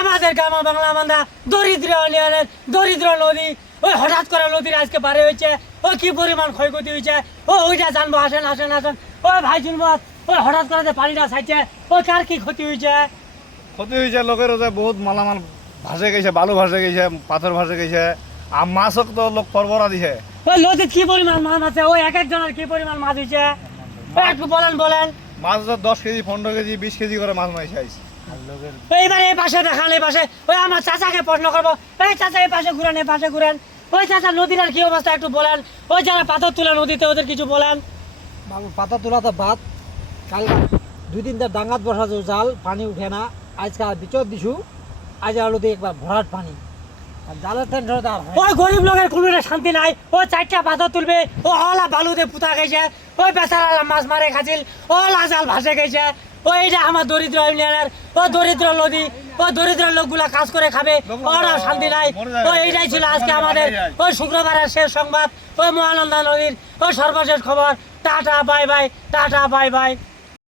আমাদের গ্রাম বাংলা মান্দা দরিদ্র ইউনিয়নের দরিদ্র নদী ওই হঠাৎ করে নদীর আজকে পারে হয়েছে ও কি পরিমাণ ক্ষয়ক্ষতি হয়েছে ও ওইটা জানবো আসেন আসেন আসেন ওই ভাই শুনবো ওই হঠাৎ করে যে পানিটা ছাইছে ওই কার কি ক্ষতি হয়েছে ক্ষতি হয়েছে লোকের যে বহুত মালামাল ভাসে গেছে বালু ভাসে গেছে পাথর ভাসে গেছে আর মাছক তো লোক পরবরা দিছে ওই নদীর কি পরিমাণ মাছ আছে ওই এক একজনের কি পরিমাণ মাছ হয়েছে একটু বলেন বলেন মাছ তো 10 কেজি 15 কেজি 20 কেজি করে মাছ মাইছে আইছে এইবার এই পাশে দেখান এই পাশে ওই আমার চাচাকে প্রশ্ন করবো এই চাচা এই পাশে ঘুরেন এই পাশে ঘুরেন ওই চাচা নদীর আর কি অবস্থা একটু বলেন ওই যারা পাথর তুলে নদীতে ওদের কিছু বলেন পাতা তোলা তো বাদ কাল 2 দিন ডাঙাত বসা যাও জাল পানি উঠে না আজকাল বিচর দিছু আজ আলুতে একবার ভরাট পানি আর জালের টেনশন আর ওই গরিব লোকের কোনো শান্তি নাই ও 4টা পাথর তুলবে ও হলা বালুতে পুতা গেছে ওই বেচারা মাছ মারে খাচ্ছিল ও লাজাল ভাসে গেছে ও এইটা আমার দরিদ্র ইউনিয়নের ও দরিদ্র নদী ও দরিদ্র লোকগুলা কাজ করে খাবে ওরা শান্তি নাই ও এইটাই ছিল আজকে আমাদের ওই শুক্রবারের শেষ সংবাদ ওই মহানন্দা নদীর ওই সর্বশেষ খবর tata bye bye tata bye bye